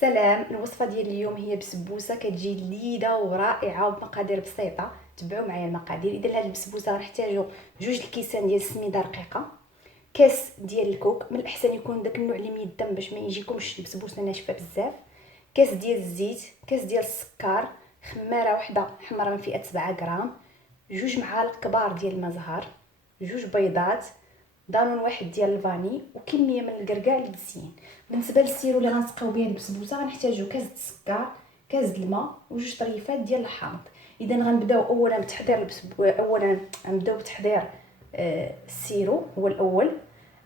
سلام. الوصفه ديال اليوم هي بسبوسه كتجي لذيذه ورائعه وبمقادير بسيطه. تبعوا معايا المقادير. اذا لهاد البسبوسه غنحتاجوا 2 الكيسان ديال السميده رقيقه، كاس ديال الكوك، من الاحسن يكون داك النوع اللي ميدم باش ما يجيكمش البسبوسه ناشفه بزاف، كاس ديال الزيت، كاس ديال السكر، خماره وحده حمراء من فئه 7 غرام، 2 معالق كبار ديال الماء زهر، 2 بيضات، دانون واحد ديال الفاني، وكميه من الكركاع للتزيين. بالنسبه للسيرو اللي غنسقيو به البسبوسه غنحتاجو كاس السكر، كاس الماء، و2 طريفات ديال الحامض. اذا غنبداو اولا بتحضير اولا غنبداو بتحضير السيرو هو الاول،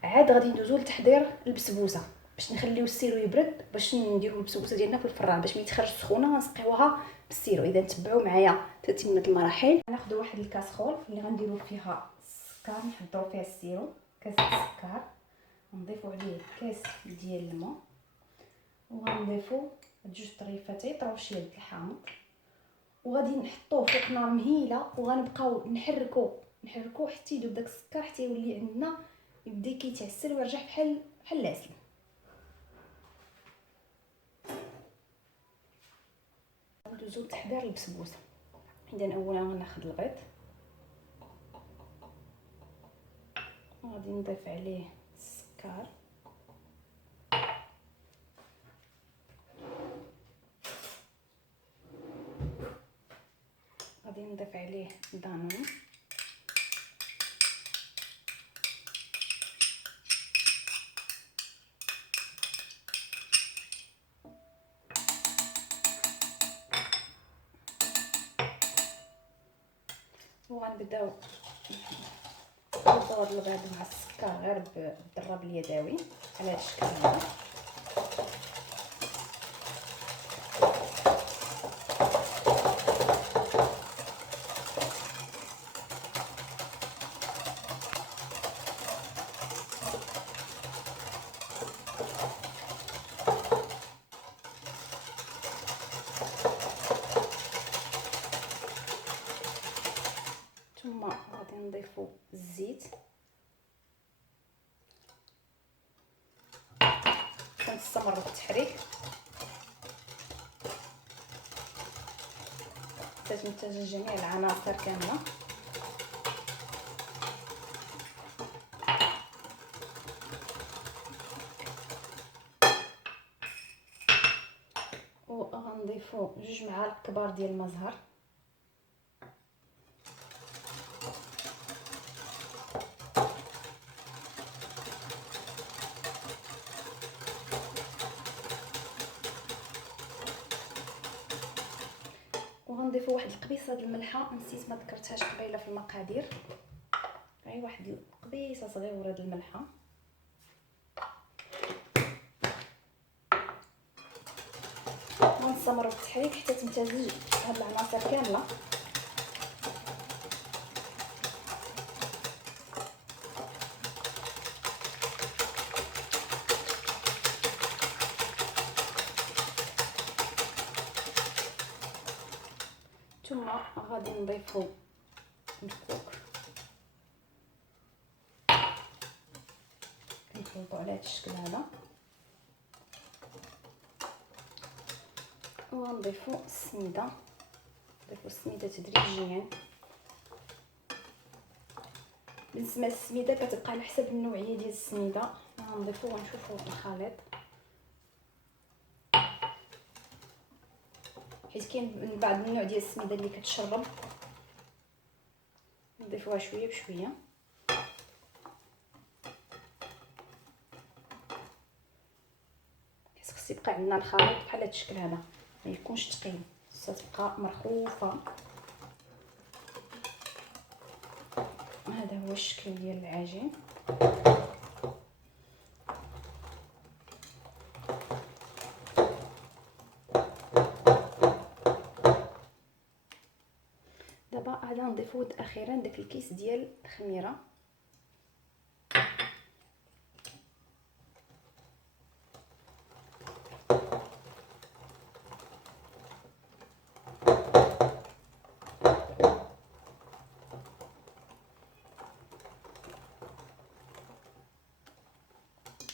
عاد غادي ندوزو لتحضير البسبوسه باش نخليو السيرو يبرد باش نديرو البسبوسه ديالنا في الفران باش ما يتخرج سخونه غنسقيوها بالسيرو. اذا تبعوا معايا تتمه المراحل. غناخذوا واحد الكاسرول اللي غنديروا فيها السكر، نحضروا فيها السيرو، كاس السكر، نضيفوا عليه كاس ديال الماء، وغنضيفوا 2 طريفات يطروا يد الحامض، وغادي نحطوه فوق نار مهيله وغنبقاو نحركو حتى يذوب داك السكر، حتى يولي عندنا يبدا كيتعسل ويرجع بحال العسل. ندوزو لتحضير البسبوسه. اذا اولا غناخذ البيض، غادي نضيف عليه السكر، غادي نضيف عليه دانون، وغنبداو نخلطوا هاد البيض مع السكر غير بالضراب اليدوي على هاد الشكل هذا. ثم غادي نضيفوا الزيت، كنستمروا في التحريك حتى تمتزج جميع العناصر كامله. وغنضيفوا 2 معالق كبار ديال الماء زهر، وغنضيفوا واحد القبيصه د الملحه، نسيت ما ذكرتهاش قبيله في المقادير، غير واحد القبيصه صغيره د الملحه. ونستمروا في التحريك حتى تمتزج هاد العناصر كامله. ثم غادي نضيفوا الكوك، كنخلطوا على هذا الشكل هذا، وغنضيفوا السميده، نضيفوا السميده تدريجيا. بالنسبه للسميده كتبقى على حسب النوعيه ديال السميده. غنضيفوا ونشوفوا الخليط، حيت كاين من بعض النوع ديال السميده اللي كتشرب. نضيفوها شويه بشويه، خص يبقى عندنا الخليط بحال هذا الشكل هذا، ما يكونش ثقيل، خصها تبقى مرخوفه. هذا هو الشكل ديال العجين. دابا غادي نضيفو اخيرا داك الكيس ديال الخميره،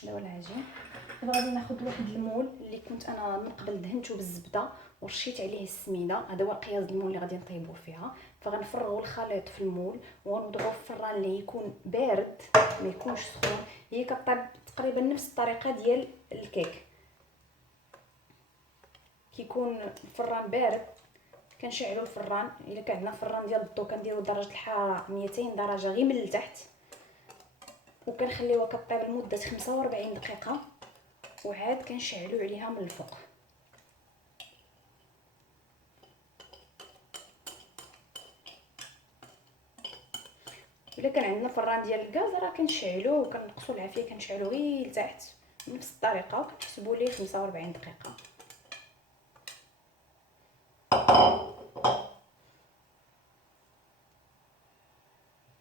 هذا هو العجين. دابا غادي ناخذ واحد المول اللي كنت انا من قبل دهنته بالزبده ورشيت عليه السميده. هذا هو قياس المول اللي غادي نطيبوا فيها. فغنفرغوا الخليط في المول وغنوضعوه في الفران اللي يكون بارد ما يكونش سخون. هي كطيب تقريبا نفس الطريقه ديال الكيك. كيكون الفران بارد كنشعلوا الفران. الا كان عندنا فران ديال الضو كنديروا درجه الحراره 200 درجه غير من التحت وكنخليوها كطيب لمده 45 دقيقه وعاد كنشعلوا عليها من الفوق. الا كان عندنا فران ديال الغاز راه كنشعلوه وكنقصوا العافيه كنشعلوه غير لتحت بنفس الطريقه وكنحسبوا ليه 45 دقيقه.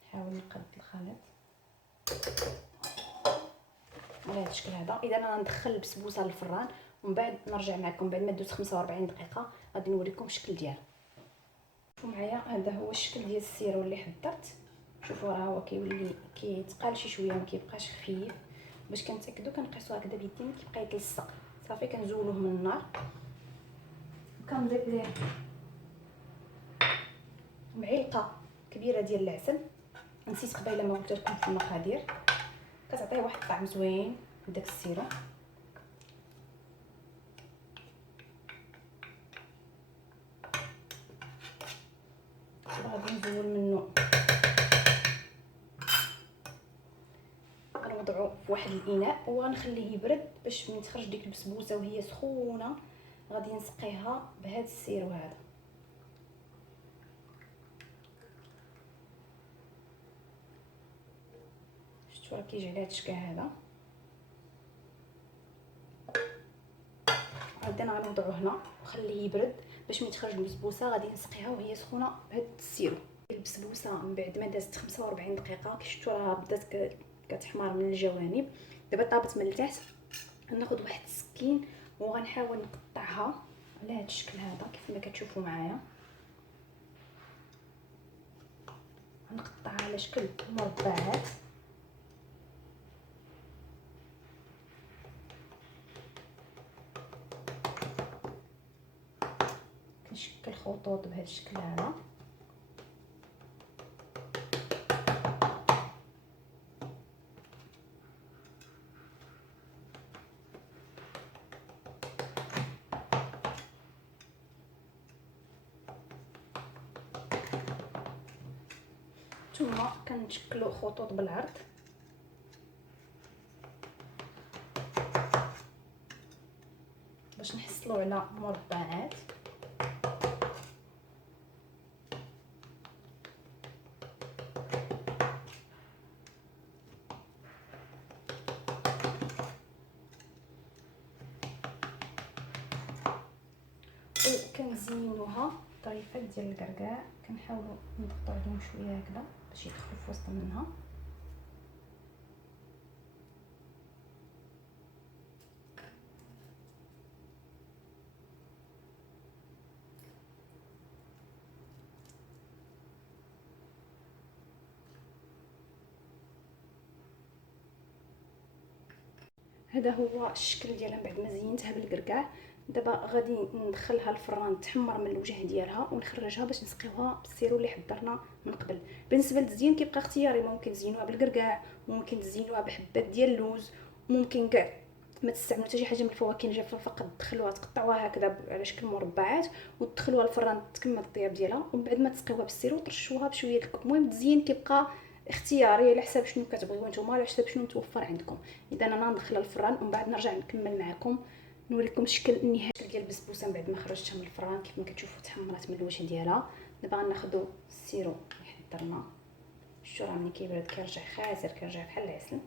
نحاول نقاد الخليط على هذا الشكل هذا. اذا انا ندخل البسبوسه للفران ومن بعد نرجع معكم بعد ما دوز 45 دقيقه غادي نوريكم الشكل ديالها. شوفوا معايا هذا هو الشكل ديال السيرو اللي حضرت. شوفوا راه هو كيولي كيتقال شي شويه ما كيبقاش خفيف. باش كنتاكدوا كنقيسوا هكذا بيدينا كيبقى يتلصق. صافي كنزولوه من النار وكنضيف ليه معلقه كبيره ديال العسل. نسيت قبيله ما قلت لكم في المقادير. كتعطيه واحد الطعم زوين داك السيرو. غادي نزول منه غنوضعو في واحد الاناء وغنخليه يبرد باش ملي تخرج ديك البسبوسه وهي سخونه غادي نسقيها بهذا السيرو هذا. شفتوا راه كيجي على هذا الشكل هذا. عاد غنوضعو هنا وخليه يبرد باش ملي تخرج البسبوسه غادي نسقيها وهي سخونه بهذا السيرو. البسبوسه من بعد ما دازت 45 دقيقه شفتوا راه بدات كتحمر من الجوانب. دابا طابت من التحت. غناخذ واحد السكين وغنحاول نقطعها على هذا الشكل هذا كيف ما كتشوفوا معايا. غنقطعها على شكل مربعات. كنشكل خطوط بهذا الشكل هذا. ثم كنشكلوا خطوط بالعرض باش نحصلوا على مربعات. وكنزينوها طريفات ديال الكركاع. كنحاولوا نضغطوا عليهم شويه هكذا باش يدخلوا في وسط منها. هذا هو الشكل ديالها بعد ما زينتها بالكركاع. دابا غادي ندخلها الفران تحمر من الوجه ديالها ونخرجها باش نسقيوها بالسيرو اللي حضرنا من قبل. بالنسبه للتزيين كيبقى اختياري. ممكن تزينوها بالكركاع ممكن تزينوها بحبات ديال اللوز ممكن كاع ما تستعملوا حتى شي حاجه من الفواكه الجافه فقط تدخلوها تقطعوها هكذا على شكل مربعات وتدخلوها الفران تكمل الطياب ديالها ومن بعد ما تسقيوها بالسيرو ترشوها بشويه الكحك. المهم التزيين كيبقى اختياري على حساب شنو كتبغيو نتوما على حساب شنو متوفر عندكم. اذا انا ندخلها الفران ومن بعد نرجع نكمل معكم نوريكم الشكل النهائي ديال البسبوسه من بعد ما خرجتها من الفران. كيف ما كتشوفوا تحمرات من الوجه ديالها. دابا غناخذوا السيرو اللي حضرنا. شفتوا راه ملي كيبرد كيرجع خاسر كيرجع بحال العسل.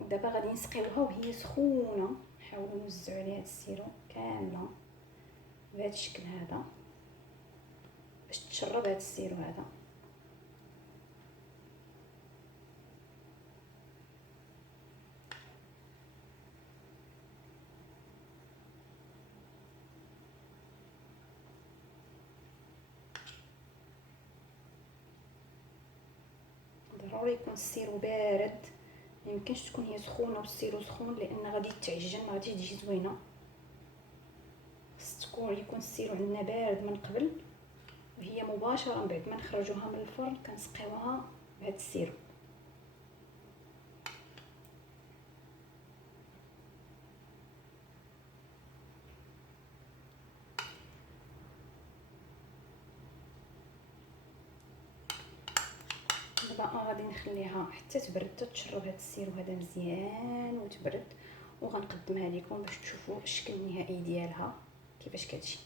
ودابا غادي نسقيوها وهي سخونه. نحاولوا نوزعوا عليها السيرو كامله بهذا الشكل هذا باش تشرب هذا السيرو هذا. ضروري يكون السيرو بارد ميمكنش تكون هي سخونه والسيرو سخون لان غادي تعجن، ما غاديش تجي زوينه. خص يكون السيرو عندنا بارد من قبل، وهي مباشره من بعد ما نخرجوها من الفرن كنسقيوها بهذا السيرو. دابا غادي نخليها حتى تبرد، حتى تشرب هذا السيرو هذا مزيان وتبرد، وغنقدمها لكم باش تشوفوا الشكل النهائي ديالها كيفاش كتجي.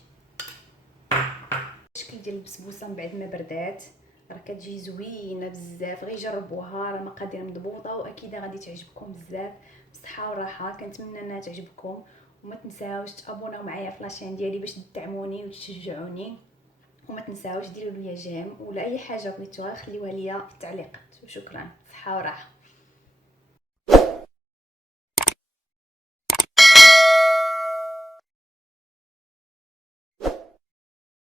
الشكل ديال البسبوسه من بعد ما بردات راه كتجي زوينه بزاف، غير جربوها، راه مقادير مضبوطه واكيد غادي تعجبكم بزاف. بصحه وراحه، كنتمنى انها تعجبكم، وما تنساوش تابوناو معايا في لاشين ديالي باش تدعموني وتشجعوني، وما تنساوش ديروا لي جيم ولا اي حاجه بغيتوها خليوها ليا في التعليقات. وشكرا، صحه وراحه.